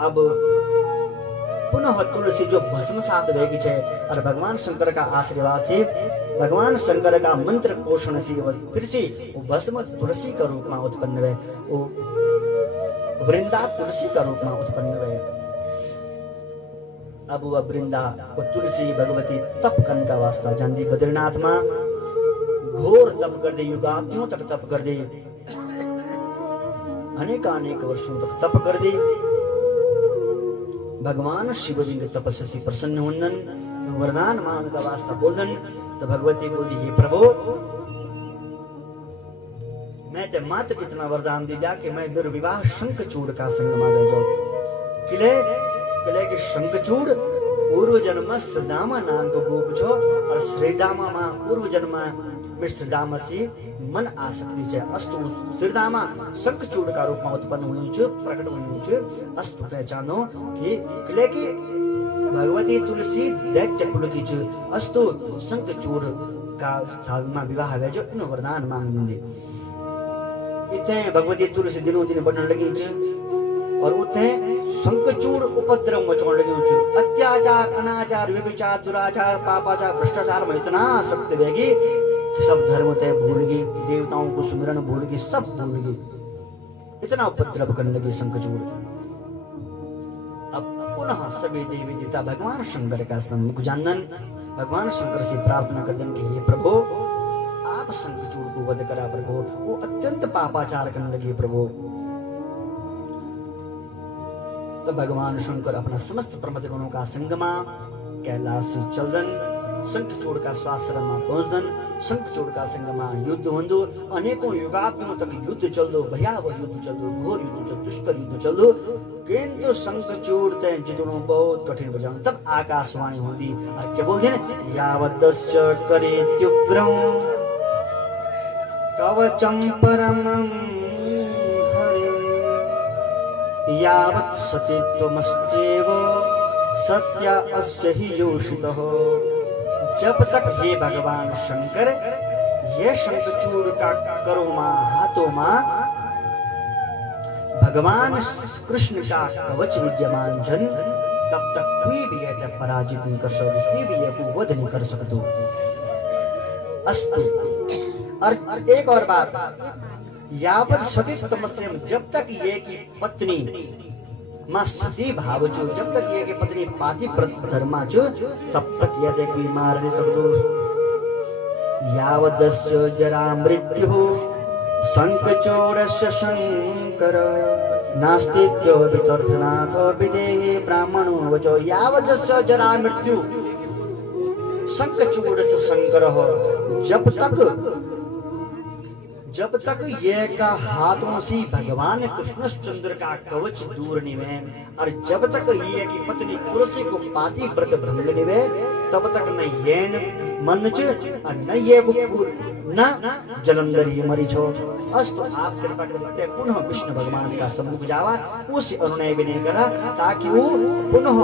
अब पुनः तुलसी जो भस्मसात रहेगी छे और भगवान शंकर का आशीर्वाद से, भगवान शंकर का मंत्र पोषण से फिर से वो भस्म तुलसी का रूप में उत्पन्न हुए, वो वृंदा तुलसी का रूप में उत्पन्न हुए। अब वह वृंदा वो तुलसी भगवती तप करने का वास्ता जानी बद्रीनाथ में घोर तप कर दे, युगांतियों तक तप कर दे, अनेक वर्षों तक तप कर दे। भगवान शिवलिंग तपस्या से प्रसन्न होंदन, वरदान मांग का वास्ता बोलन। तो भगवती बोली, हे प्रभु मैं ते मात्र इतना वरदान दी दिया कि मैं मेरे विवाह शंखचूड़ का संग मांगे जो किले कि शंखचूड़ पूर्व जन्म श्रीदामा नाम को गोप छो और श्रीदामा मां पूर्व जन्म में श्रीदामा से मन आसक्ति छे। अस्तु श्रीदामा शंखचूड़ का रूप में उत्पन्न हुई छे, प्रकट हुई छे। अस्तु पहचानो कि किले की भगवती तुलसी दैत्य कुल की छे। अस्तु शंखचूड़ का साल में विवाह है जो इन वरदान मांग देंगे। इतने भगवती तुलसी दिनों दिन बढ़ने लगी छे और उतने शंखचूड़ उपद्रव मचाने लगी छे। अत्याचार, अनाचार, व्यभिचार, दुराचार, पापाचार, भ्रष्टाचार में इतना सख्त वेगी कि सब धर्म तय भूल गई, देवताओं को सुमिरन भूल गई, सब भूल गई। इतना उपद्रव करने लगी शंखचूड़। अब पुनः सभी देवी देवता भगवान शंकर का सम्मुख जानन, भगवान शंकर से प्रार्थना कर दें कि हे प्रभु आप शंखचूड़ को वध करा प्रभु। वो अत्यंत पापाचार करने लगे प्रभु। तो भगवान शंकर अपना समस्त प्रमथ गुणों का संगमा कैलाश से चलदन, शंखचूड़ का स्वाश्रम में पहुंचदन। शंखचूड़ का संगमा युद्ध होंदो, अनेकों युगाब्दियों तक युद्ध चल दो, भयावह युद्ध चल दो, घोर युद्ध चल, दुष्कर युद्ध चल दो। किंतु शंखचूड़ तय जितनो बहुत कठिन बजाऊं। तब आकाशवाणी होती और क्या बोलते हैं, यावदश्च करेत्युग्रं कवचं परमं हरे यावत् सतीत्वमस्त्येव सत्या अस्य हि योषितः। जब तक हे भगवान शंकर ये शंखचूड़ का करो मां हाथों मां भगवान कृष्ण का कवच विद्यमान जन, तब तक कोई भी यह पराजित नहीं कर सकते, कोई भी यह वध नहीं कर सकते। अस्तु। और एक और बात, यावत सतीत्वमस्येव, जब तक ये की पत्नी मां सती भाव जो, जब तक ये की पत्नी पातिव्रत धर्मा जो, तब तक यह देख भी मार नहीं सकते। यावदस्य जरा मृत्यु शंखचूड़स्य शंकर नास्तित्यो वितर्थनाथ विदेहि ब्राह्मणो वचो। यावदस्य जरा मृत्यु शंखचूड़स्य शंकर हो, जब तक ये का हाथों से भगवान कृष्णचंद्र का कवच दूर निवे और जब तक ये की पत्नी तुलसी को पातिव्रत भंग निवे, तब तक न ये मन च और न ये न जलंधर ही मरी छो। अस्तु आप कृपा करके पुनः विष्णु भगवान का सम्मुख जावा, उस अनुनय विनय करा ताकि वो पुनः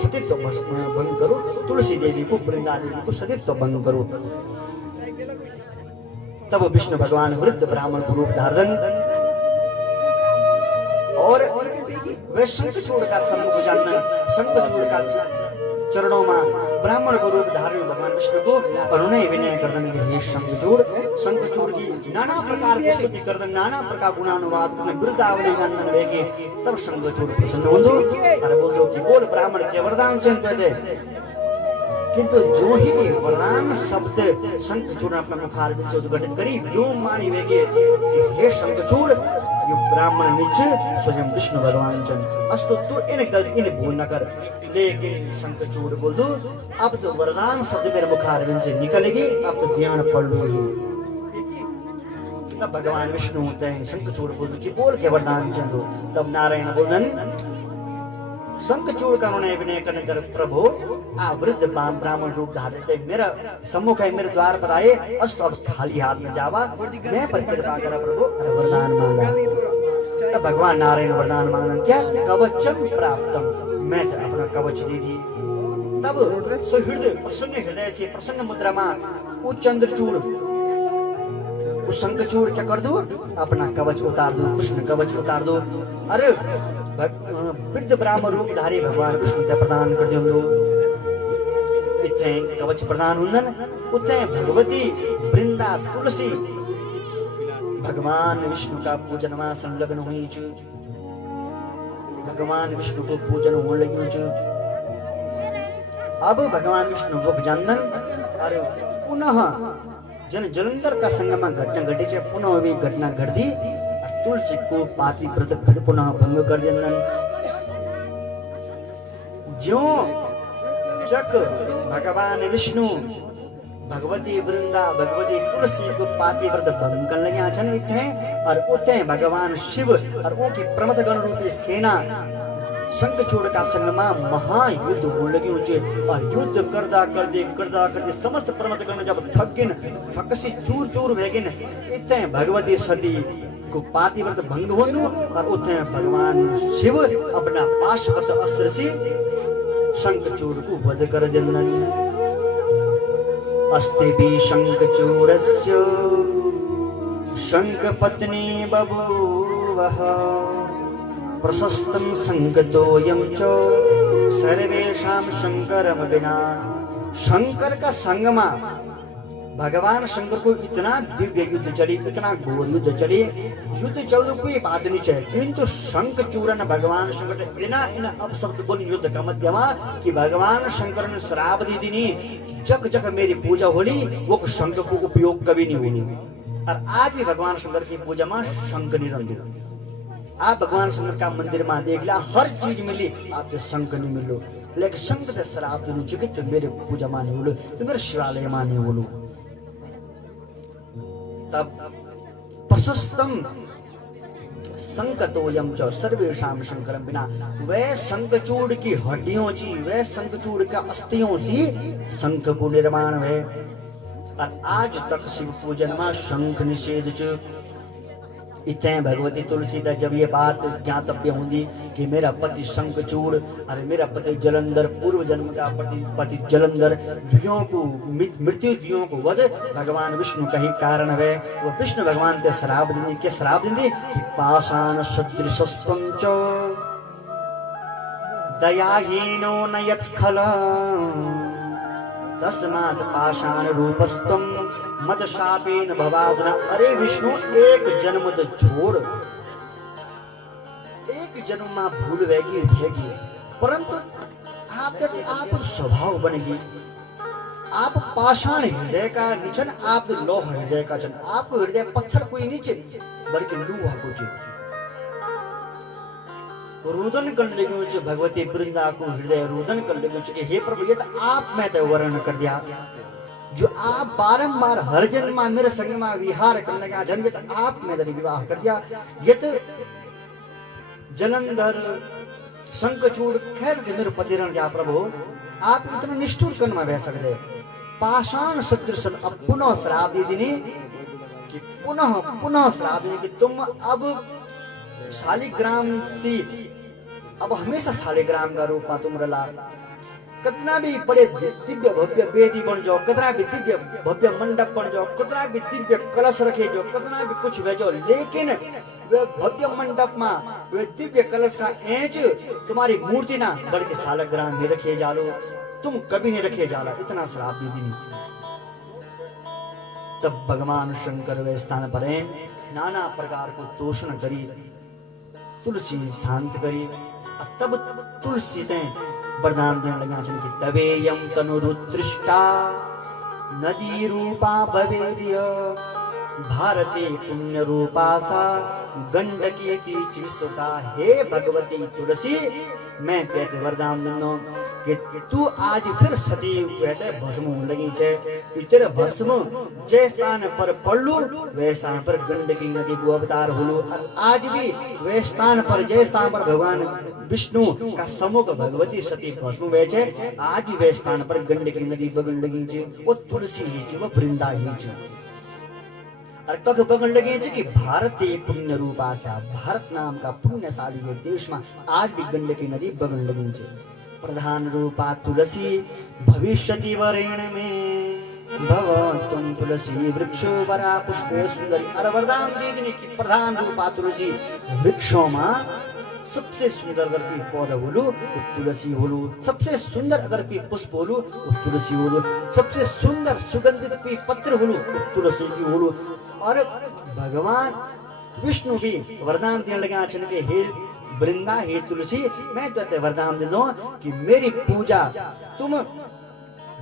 सतीत्व भंग करो, तुलसी देवी को, वृंदा देवी को सतीत्व भंग करो। तब विष्णु भगवान वृद्ध ब्राह्मण को रूप धारण और वे शंखचूड़ का सम्मुख जानना, शंखचूड़ का चरणों में ब्राह्मण को रूप धारण भगवान विष्णु को अनुनय विनय करदन के हे शंखचूड़ की नाना प्रकार की स्तुति करदन, नाना प्रकार गुणानुवाद करदन, वृद्धावली गानन वेगे। तब शंखचूड़ प्रसन्न होंदो और बोलो कि बोल ब्राह्मण के वरदान चंद दे। किंतु जो ही वरदान शब्द शंखचूड़ ने अपना मुखार से उद्घटित करी, व्योम मानी वेगे कि हे शंखचूड़ ये ब्राह्मण नीचे स्वयं विष्णु भगवान जन। अस्तु तू इन गलती इन भूल न कर। लेकिन शंखचूड़ बोल दो, अब तो वरदान शब्द मेरे मुखार से निकलेगी, अब तो ध्यान पढ़ लो ही। तब भगवान विष्णु होते हैं, शंखचूड़ बोल दो कि बोल के वरदान चंद दो। तब नारायण बोलन शंखचूड़ का उन्होंने विनय करने कर प्रभु आ वृद्ध ब्राह्मण रूप धारण मेरा सम्मुख है, मेरे द्वार पर आए। अस्तु अब खाली हाथ में जावा, मैं पर कृपा करा प्रभु वरदान मांगा। तब भगवान नारायण वरदान मांगन क्या, कवचम प्राप्तम, मैं अपना कवच दे दी। तब हृदय प्रसन्न, हृदय से प्रसन्न मुद्रा में वो चंद्रचूड़, उस शंखचूड़ क्या कर दो, अपना कवच उतार दो, कृष्ण कवच उतार दो। अरे वृद्ध ब्राह्मण रूपधारी भगवान विष्णु ते प्रदान कर दियो इथे कवच प्रदान हुंदन उथे भगवती वृंदा तुलसी भगवान विष्णु का पूजन में संलग्न हुई छु भगवान विष्णु को पूजन होने लगी छु अब भगवान विष्णु को जानदन और पुनः जन जलंधर का संगम घटना घटी है पुनः भी घटना घटी और तुलसी को पाती व्रत पुनः भंग कर दियन जो जग भगवान विष्णु भगवती वृंदा भगवती तुलसी को पाती व्रत भंग करने लगे छन इथे और उथे भगवान शिव और उनकी प्रमथ गण रूपी सेना शंखचूड़ का संग में महायुद्ध होने लगी ऊंचे और युद्ध करदा करदे समस्त प्रमथ गण जब थकसी चूर चूर भेगिन इथे भगवती सती को पाती व्रत भंग होनु और उथे भगवान शिव अपना पाशुपत अस्त्र से शंखचूड़ को वध कर देन्दन अस्ति भी शंखचूड़स्य शंखपत्नी बभूवः प्रशस्तं संगतोऽयं च सर्वेषां शंकरम विना शंकर का संगमा भगवान शंकर को इतना दिव्य युद्ध चली इतना घोर युद्ध चली युद्ध चल कोई बात नहीं है किंतु शंखचूड़न भगवान शंकर इना इन अपशब्द बोल युद्ध का मध्यमा कि भगवान शंकर ने श्राप दी दिनी जग जग मेरी पूजा होली वो शंख को उपयोग कभी नहीं होनी और आज भी भगवान शंकर की पूजा में शंख नहीं रंधु आप भगवान शंकर का मंदिर में देख लिया हर चीज मिली आपसे शंख नहीं मिलो लेकिन शंख से श्राप देने चुके तो मेरे पूजा मान बोलो तो मेरे शिवालय मान बोलो तब प्रशस्तम संकतोयम च सर्वेषां शंकरम बिना वह शंखचूड़ की हड्डियों से वह शंखचूड़ का अस्थियों से शंख को निर्माण है और आज तक शिव पूजन में शंख निषेध च इतने भगवती तुलसी दा जब ये बात ज्ञातव्य होंगी कि मेरा पति शंखचूड़ और मेरा पति जलंधर पूर्व जन्म का पति जलंधर द्वियों को मृत्यु द्वियों को वध भगवान विष्णु का ही कारण है वो विष्णु भगवान ते श्राप देंगे के श्राप देंगे कि पाषाण सदृशस्त्वं च दयाहीनो न यत्खल तस्मात् पाषाण रूपस्त्वं मद शापेन भवादना अरे विष्णु एक जन्म तो छोड़ एक जन्म में भूल वेगी परंतु आप स्वभाव बनेगी आप पाषाण हृदय का निचन आप लोह हृदय का चन आपको हृदय पत्थर कोई नीचे बल्कि लोहा को चन रुदन कर लेगे भगवती वृंदा को हृदय रुदन कर लेगे हे प्रभु ये तो आप मैं तो वर्णन कर दिया जो आप बारंबार हर जन्म में मेरे संग में विहार करने का जन तो आप में विवाह कर दिया ये तो जलंधर शंखचूड़ खैर मेरे पति रण दिया प्रभु आप इतना निष्ठुर कर्म में बह सकते पाषाण सदृश अब पुनः श्राप दीदी कि पुनः श्राप दी कि तुम अब शालिग्राम से अब हमेशा शालिग्राम का रूप में तुम रला कितना भी बड़े दिव्य भव्य वेदी बन जाओ कितना भी दिव्य भव्य मंडप बन जाओ कितना भी दिव्य कलश रखे जो कितना भी कुछ भेजो लेकिन वे भव्य मंडप में वे दिव्य कलश का एंच तुम्हारी मूर्ति ना बल्कि शालिग्राम में रखे जालो तुम कभी नहीं रखे जाला इतना श्राप दी थी तब भगवान शंकर वे स्थान पर नाना प्रकार को तोषण करी तुलसी शांत करी तब तुलसी ने वरदान देने लगा चल कि तवेयम तनुरुत्तृष्टा नदी रूपा भवेद्य भारते पुण्य रूपा सा गंडकी चिसुता हे भगवती तुलसी मैं कहते वरदान दूं कि तू आज फिर सती कहते भस्म होने लगी छे तेरे भस्म जे स्थान पर पड़लू वे स्थान पर गंडकी नदी को अवतार होलू और आज भी वे स्थान पर जे स्थान पर भगवान विष्णु का सम्मुख भगवती सती भस्म वे छे आज भी वे स्थान पर गंडकी नदी बगन लगी छे वो तुलसी ही छे वो वृंदा ही छे और कग बगन लगे छे कि भारत पुण्य रूपा सा भारत नाम का पुण्यशाली देश में आज भी गंडकी नदी बगन लगी छे प्रधान रूपा तुलसी भविष्यति वरेण में भवतुम तुलसी वृक्षो वरा पुष्पे सुंदरी और वरदान दे देने की प्रधान रूपा तुलसी वृक्षों में सबसे सुंदर अगर कोई पौधा बोलू वो तुलसी बोलू, सबसे सुंदर अगर कोई पुष्प बोलू वो तुलसी बोलू, सबसे सुंदर सुगंधित कोई पत्र बोलू वो तुलसी की बोलू। और भगवान विष्णु भी वरदान देने लगा चल के हे वृंदा हे तुलसी, मैं तो वरदान दे दूं कि मेरी पूजा तुम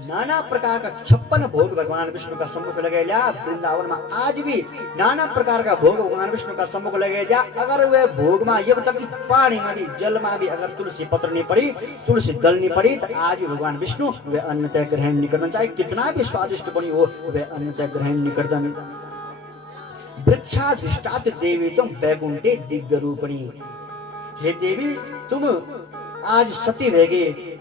नाना प्रकार का 56 भोग भगवान विष्णु का सम्मुख लगे लिया। वृंदावन में आज भी नाना प्रकार का भोग भगवान विष्णु का सम्मुख लगे लिया। अगर वे भोग में ये तक पानी में भी जल में भी अगर तुलसी पत्र नहीं पड़ी, तुलसी दल नहीं पड़ी, तो आज भी भगवान विष्णु वे अन्न तय ग्रहण नहीं करना, चाहे कितना भी स्वादिष्ट बनी हो वे अन्न तय ग्रहण नहीं करता। वृक्षाधिष्ठात देवी तुम वैकुंठे दिव्य रूपणी, हे देवी तुम आज सती भेगे,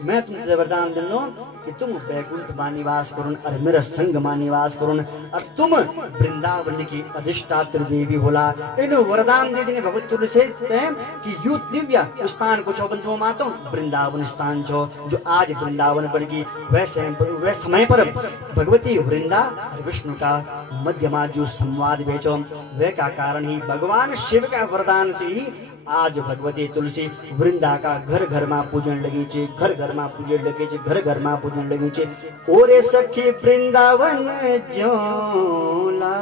मैं तुमसे वरदान दे दूं कि तुम वैकुंठ में निवास करुन और मेरा संग में निवास करुन, और तुम वृंदावन की अधिष्ठात्री देवी होला। इन वरदान दे देने भगवत तुलसी कि यू दिव्य स्थान को छो बंधुओं मातो वृंदावन स्थान छो, जो आज वृंदावन पर की वह समय पर भगवती वृंदा और विष्णु का मध्यमा जो संवाद बेचो, वह का कारण ही भगवान शिव का वरदान से ही आज भगवती तुलसी वृंदा का घर घर में पूजन लगी छे, घर घर में पूजन लगी छे, घर घर में पूजन लगी छे। ओरे सखी वृंदावन जोला